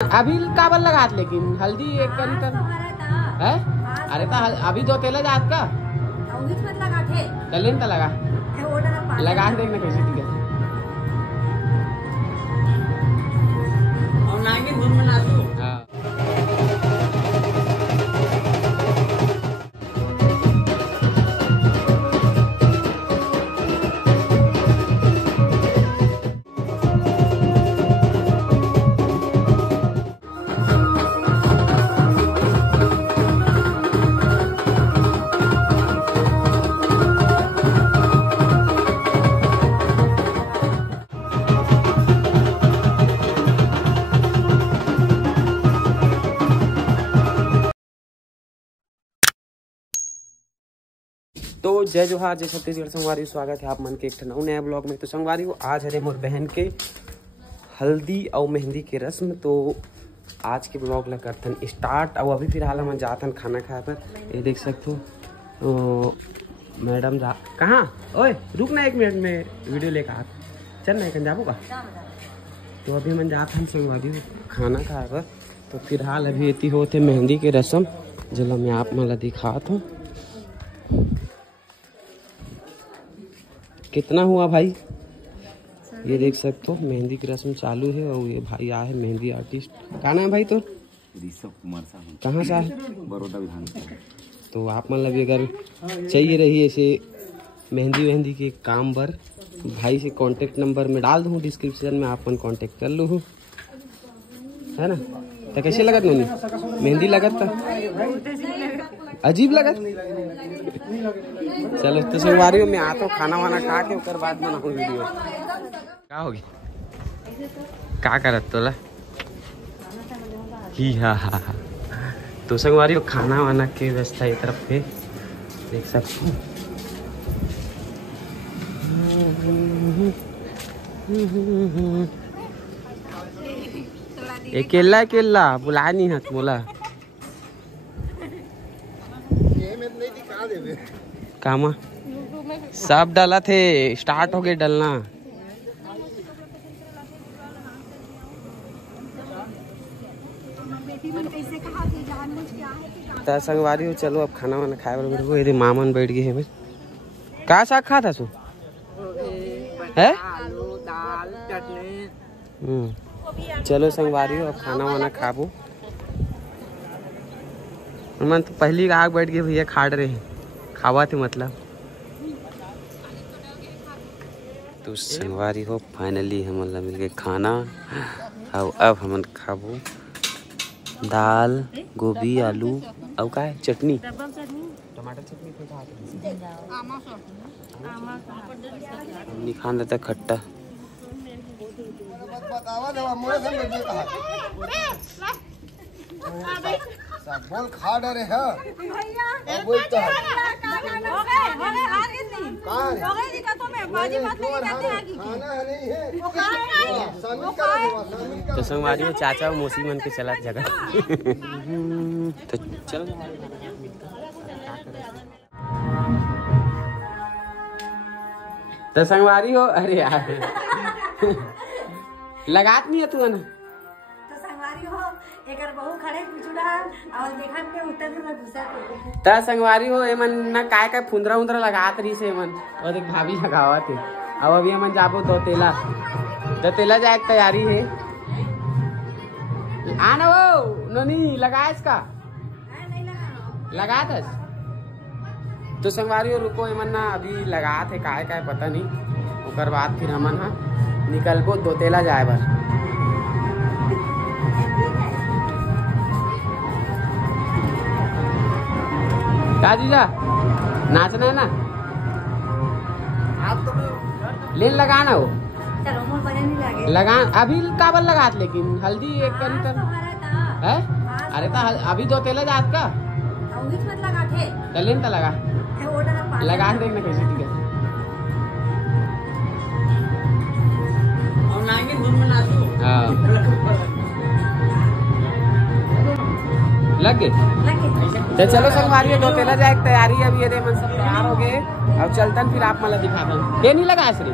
अभी काबर लगात लेकिन हल्दी एक कंकर है। अरे तो अभी दो तेला जात का चलें तो लगा देखना कैसे ठीक है। तो जय जोहार जय छत्तीसगढ़ संगवारी स्वागत है आप मन के एक नौ नया ब्लॉग में। तो संगवारी आज हरे मोर बहन के हल्दी और मेहंदी के रस्म। तो आज के ब्लॉग ला करथन स्टार्ट और अभी फिलहाल हम जाथन खाना खाए पर। ये देख सकते हो तो मैडम जा कहाँ ओए रुक ना एक मिनट में वीडियो लेकर आ चल ना कहीं जाबो का। तो अभी हम जाथन संगवारी खाना खाए पर। तो फिलहाल अभी इतनी होते मेहंदी के रस्म जिला मैं आप मला दिखाता हूँ। कितना हुआ भाई ये देख सकते हो मेहंदी की रस्म चालू है और ये भाई आए मेहंदी आर्टिस्ट। कहाँ नाम है भाई तो? ऋषभ कुमार साहब। कहाँ से आए? बड़ौदा विधानसभा। तो आप मतलब अगर चाहिए रही ऐसे मेहंदी के काम पर भाई से कांटेक्ट नंबर में डाल दूँ डिस्क्रिप्शन में, आप कांटेक्ट कर लो है ना। तो कैसे लगत नोनी मेहंदी लगत था अजीब लगत। चलो तो संगवारी में आता हूँ खाना वाना खा के उसके बाद बनाऊँ वीडियो। क्या होगी क्या करत तोला ही हा। तो संगवारी खाना वाना के व्यवस्था एक तरफ पे देख सकते हो। अकेला बुला नहीं है बोला कामा सब डाला थे स्टार्ट हो गए डलना। तो संगवारी हो चलो अब खाना वाना खाए मेरे को मामन बैठ गए हैं। का साग खा था सो है चलो संगवारी हो अब खाना वाना खाबो। मन तो पहली आग बैठ गए भैया खाड़ रहे हैं खावा थे मतलब। तो संगवारी हो फाइनली हम मिल गए खाना और अब हम खाबो दाल गोभी आलू और का चटनी टमाटर चटनी खान देता खट्टा। बोल खा डरे है बोलता है तो संगवारी चाचा मौसी मन के चला जगह। तो चल तो संगवारी हो अरे यार लगात नहीं है तू ना ता संगवारी हो एमन ना काय काय फुंदरा उंदरा लगात रही से एमन और एक भाभी लगावा थे। अब अभी हमन जाबो दो तेला जाए तैयारी है आना वो नोनी लगाए इसका लगा दस। तो संगवारी हो रुको एमन ना अभी लगा थे काय काय पता नहीं उकर बाद फिर हमन हा निकलबो दो तेला जाए बस। का जीजा नाचना है ना आप तो ले लगाना हो लगा अभी काबर लगात लेकिन हल्दी एक कंकर है। अरे तो अभी दो तेला जात का चलें तो लगा देखना कैसे ठीक है। लग गए तो चलो संगवारी दो तेला जाए तैयारी अभी ये मन सब तैयार हो गए। अब चलतन फिर आप मला दिखाता हूँ ये नहीं लगा श्री।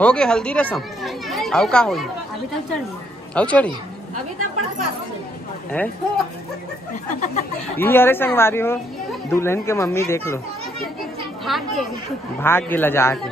हो गए हल्दी रसम आउ का होई अभी तक चढ़ी आउ चढ़ी अभी तक है ये अरे संगवारी हो दुल्हन के मम्मी देख लो भाग के लजा के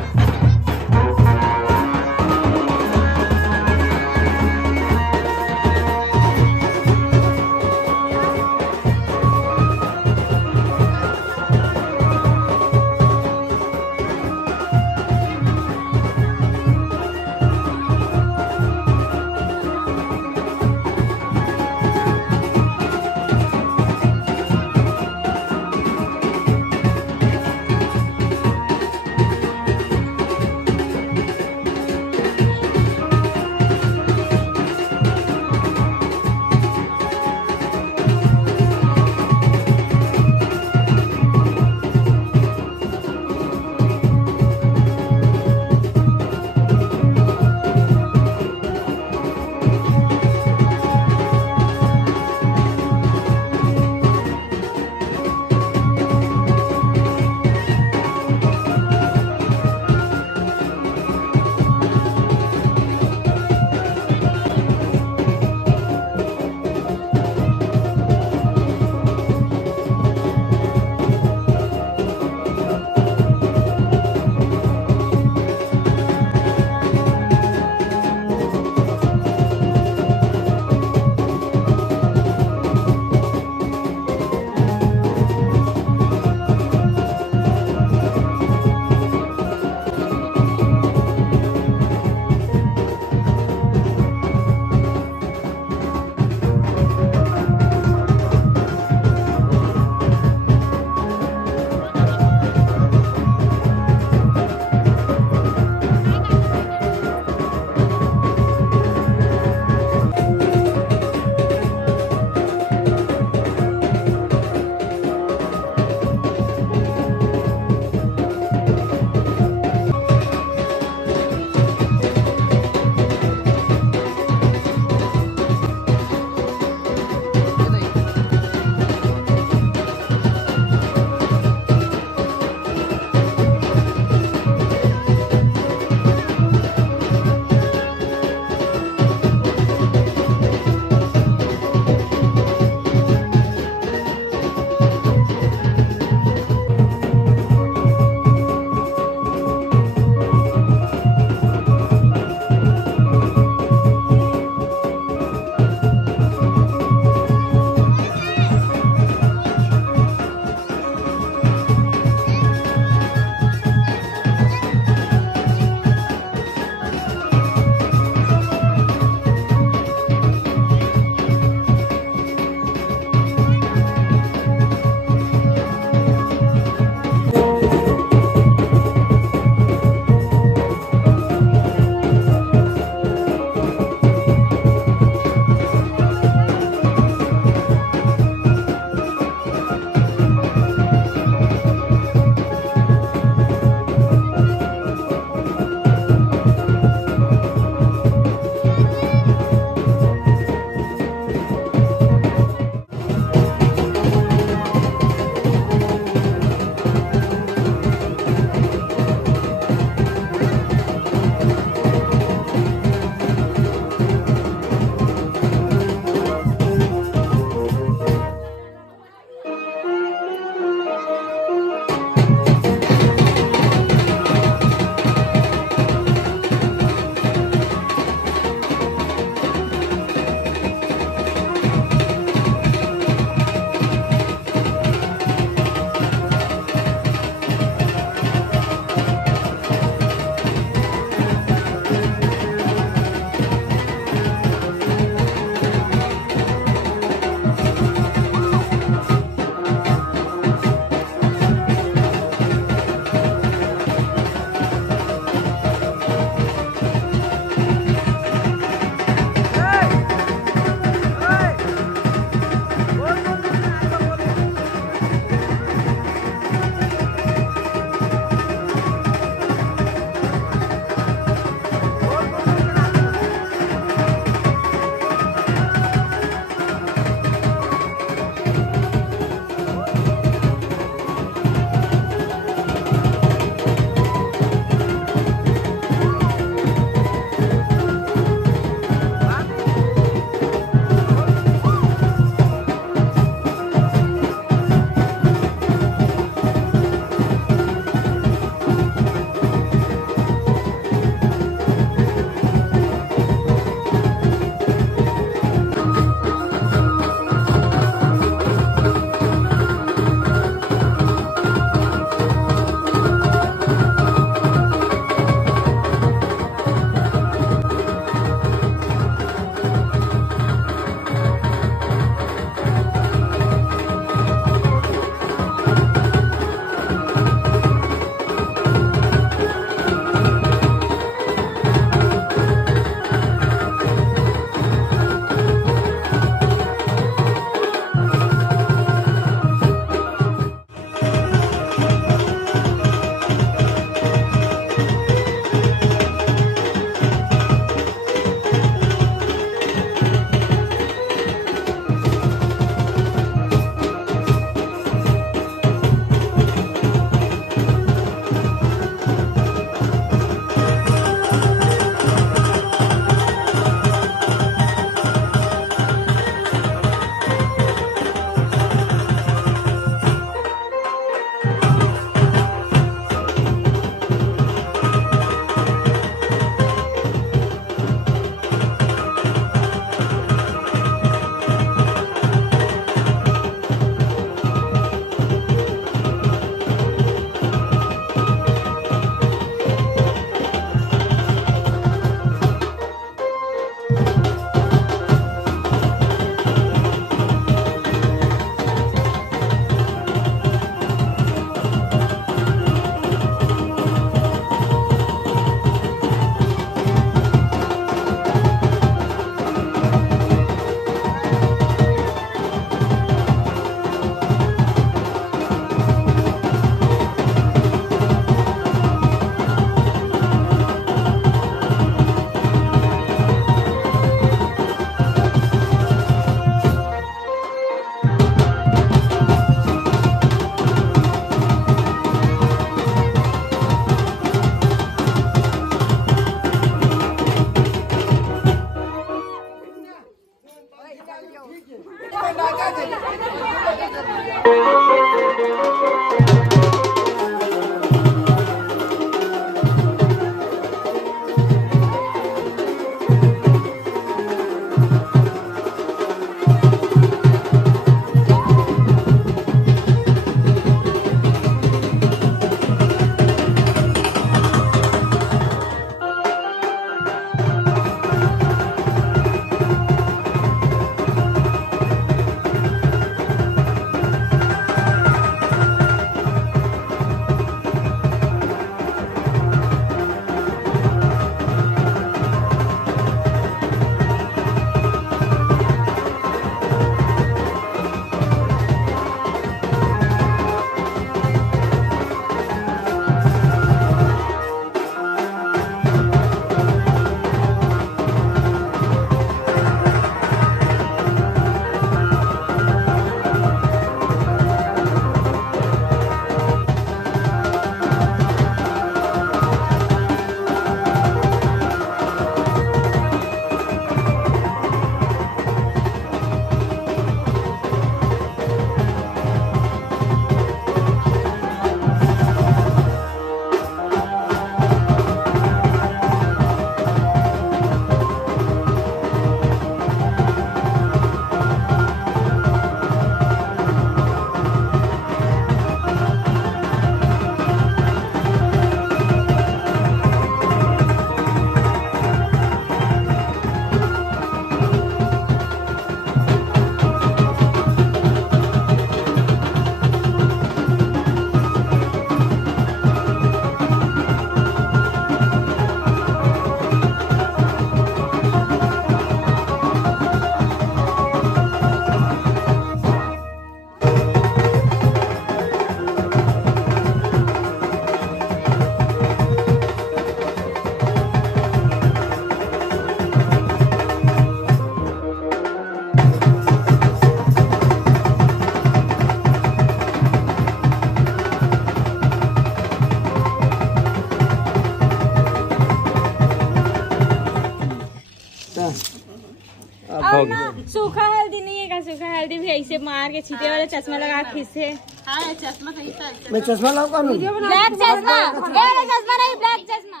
ऐसे मार के छीटे वाला चश्मा लगा खींचे। हाँ चश्मा सही था। मैं चश्मा लाऊं का? ब्लैक चश्मा, चश्मा नहीं ब्लैक चश्मा।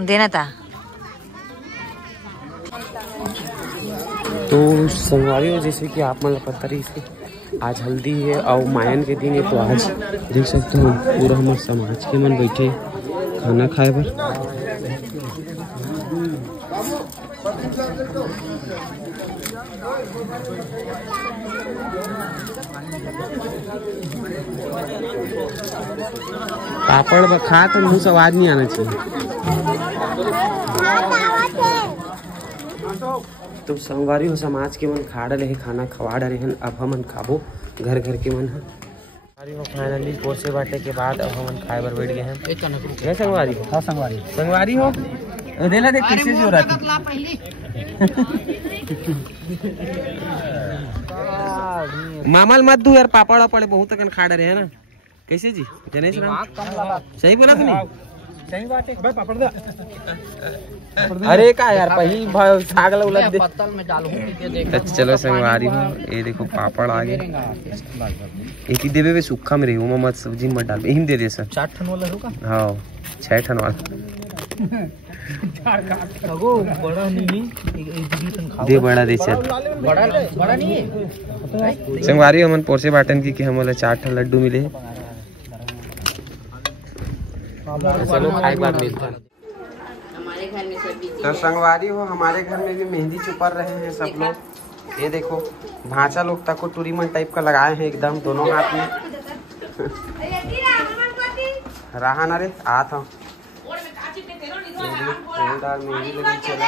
देना था। तो संगवारी जैसे कि आप मतलब पता रही से आज हल्दी है और मायन के दिन है, तो आज देख सकते हो पूरा हमारे समाज के मन बैठे खाना खाए बर। पापड़ खा तो मुँह से आवाज नहीं आना चाहिए। तो संगवारी हो समाज के मन खा रहे खाना खवा रहे हैं, अब हमन खाबो घर घर के मन है। फाइनली कोसे बाटे के बाद अब हमन खाए बर बैठ गए हैं। ये संगवारी हो? हाँ संगवारी हो देला देख कैसे हो रहा मामल मत दू यार, पापड़ वापड़ बहुत कन खा रहे हैं ना। कैसे जी जनेश राम सही बोला कि नहीं? सही बात है भाई। पापड़ दे। अरे का यार पही छागल उलट दे पत्तल में डालूं के देख। चलो संगवारी हो ये देखो पापड़ आ गए। एक ही देवे में सूखा में रही मत सब्जी मत डाल, यही दे दे सर। 4 ठन वाला होगा? हाँ 6 ठन वाला दे। बड़ा दे चल, बड़ा नहीं है संगवारी हमन पोरसे बाटन की हम वाला 4 ठन लड्डू मिले। चलो खाए बाद मिलता है। तो संगवारी हो हमारे घर में भी मेहंदी चुपर रहे हैं सब लोग। ये देखो भांचा लोग तक को टूरीमन टाइप का लगाए हैं एकदम दोनों हाथ में। रहा ना रे आ था मेहंदी लगी चला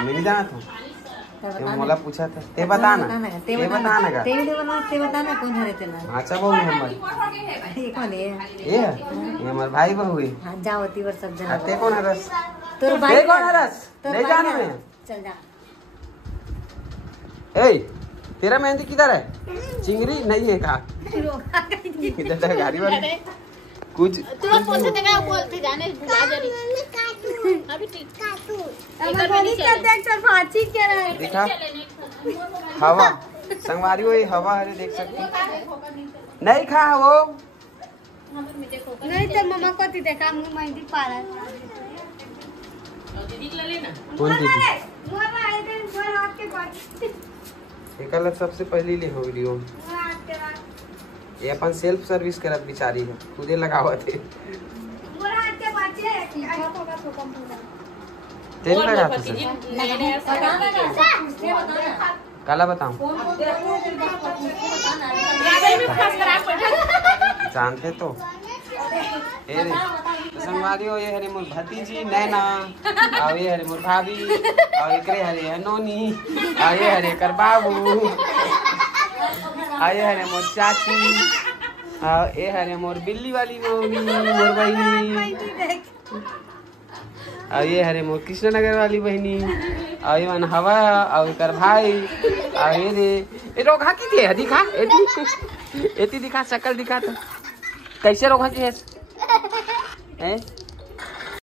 मेरी जाना था। मोला पूछा था ते बताना कौन हरे तेला। अच्छा बहू है हमारी, ये हमारे भाई बहू है। जाओ तीवर सब जन। ते कौन है रस? तोर भाई कौन है रस? ले जाने में चल जा। ए तेरा मेहंदी किधर है? चिंगरी नहीं है का? इधर गाड़ी वाले कुछ बोलते जाने दिखा हवा संगवारी वो हवा है देख सकती नहीं खा वो नहीं तो मम्मा को देखा मेहंदी पा रहा है। कौन दीदी? सबसे पहले ले हो वीडियो ये अपन सेल्फ सर्विस करत बिचारी है, खुदे लगावत है। तेल लगा काला बताऊं जानते तो संगवारी हो। ये हरे मोर भतीजी नैना और ये हरे मोर भाभी और एकरे हरे है नोनी और ये हरे कर बाबू और ये हरे मोर चाची और ये हरे मोर बिल्ली वाली मम्मी मोर बहनी और ये हरे मोर कृष्णनगर वाली बहनी और ये मन हवा और कर भाई और ये रे ये रोगा की थी दिखा एती दिखा शकल दिखा तो कैसे रोगा की है